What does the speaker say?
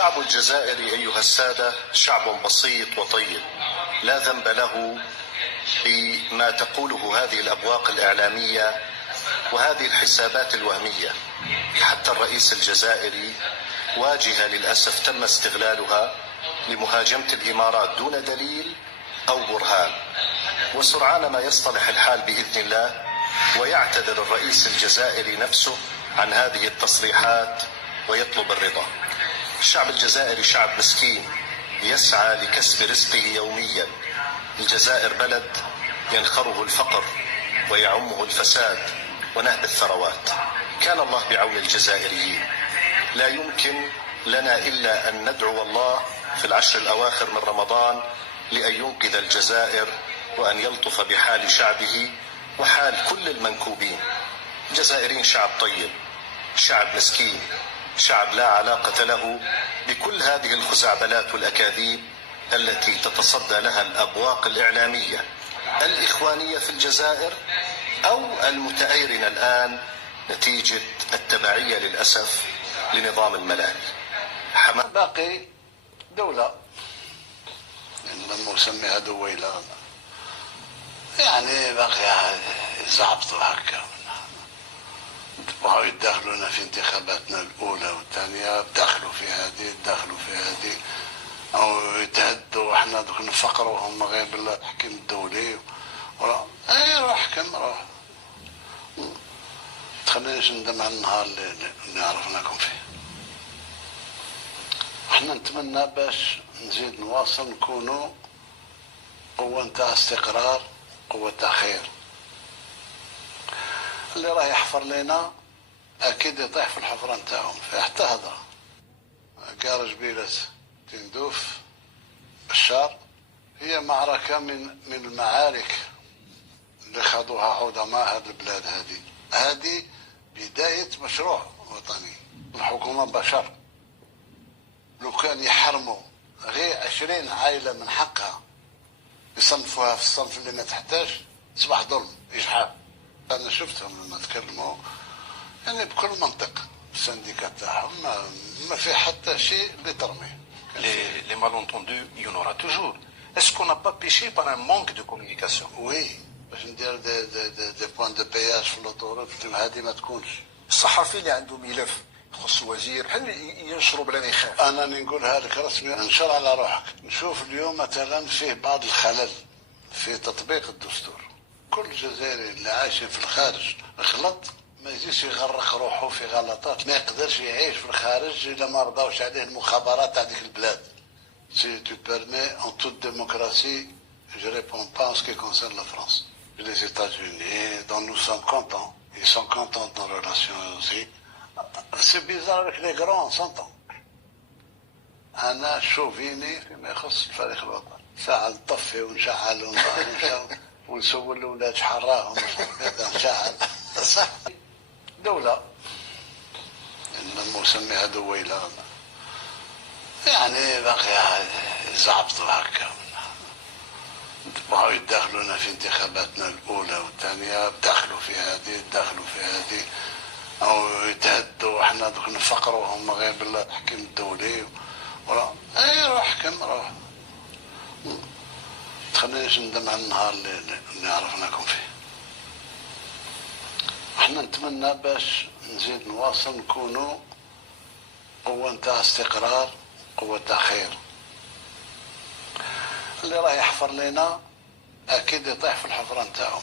شعب الجزائر أيها السادة شعب بسيط وطيب، لا ذنب له بما تقوله هذه الأبواق الإعلامية وهذه الحسابات الوهمية. حتى الرئيس الجزائري واجهة للأسف تم استغلالها لمهاجمة الإمارات دون دليل أو برهان، وسرعان ما يصطلح الحال بإذن الله ويعتذر الرئيس الجزائري نفسه عن هذه التصريحات ويطلب الرضا. الشعب الجزائري شعب مسكين يسعى لكسب رزقه يوميا. الجزائر بلد ينخره الفقر ويعمه الفساد ونهب الثروات. كان الله بعون الجزائريين. لا يمكن لنا إلا أن ندعو الله في العشر الأواخر من رمضان لأن ينقذ الجزائر وأن يلطف بحال شعبه وحال كل المنكوبين. الجزائريين شعب طيب، شعب مسكين، شعب لا علاقة له بكل هذه الخزعبلات والأكاذيب التي تتصدى لها الأبواق الإعلامية الإخوانية في الجزائر أو المتأيرنة الآن نتيجة التبعية للأسف لنظام الملاهي. باقي دولة لما نسميها دويلة، يعني باقي زعبطوا هكا وهو يدخلونا في انتخاباتنا الأولى والثانية، دخلوا في هذه أو يتهدوا احنا دوك نفقروا هم غير بالتحكيم الدولي. روح حكم روح، تخلينيش ندم على النهار اللي عرفناكم فيه. احنا نتمنى باش نزيد نواصل نكونوا قوة نتاع استقرار، قوة تاع خير. اللي راه يحفر لنا اكيد يطيح في الحفرة نتاعهم. حتى هذا قال جبيلة تندوف بشار هي معركة من المعارك اللي خاضوها عظماء هذه البلاد. هذه بداية مشروع وطني. الحكومة بشر لو كان يحرموا غير 20 عائلة من حقها يصنفوها في الصنف اللي ما تحتاج، تصبح ظلم إجحاف. أنا شفتهم لما تكلموا يعني بكل منطق. السنديكات تاعهم ما في حتى شيء اللي ترميه. Les malentendus, il y en aura toujours. Est-ce qu'on n'a pas péché par un manque de communication? Oui, باش ندير دي بوان دو بياج في الاوتوريت هذه ما تكونش. الصحفي اللي عنده ملف يخص وزير بحال ينشروا بلا ما يخاف. انا نقولها لك رسمي، انشر على روحك. نشوف اليوم مثلا فيه بعض الخلل في تطبيق الدستور. كل جزائري اللي عايشين في الخارج غلط ما يجيش يغرق روحه في غلطات. ما يقدرش يعيش في الخارج الا ما رضاوش عليه المخابرات تاع ديك البلاد. Si tu permets, en toute démocratie, je ne réponds pas en ce qui concerne la France. Les États-Unis, dont nous sommes contents, ils sont contents de nos relations aussi. C'est bizarre avec les grands, on s'entend. أنا شوفيني فيما يخص الفريق الوطني. ساعة نطفي ونشعل ونسول الأولاد شحراهم نشعل. صح دولة لما نسميها دويلة، يعني باقي زعبطوا هكا وهو يدخلونا في انتخاباتنا الأولى والثانية، دخلوا في هذه أو يتهدوا احنا دوك نفقروا هم غير بالتحكيم الدولي. روح حكم روح، تخلينيش ندم على النهار اللي عرفناكم فيه. احنا نتمنى باش نزيد نواصل نكونوا قوة نتاع استقرار، قوة تاع خير. اللي راه يحفر لنا اكيد يطيح في الحفرة نتاعهم.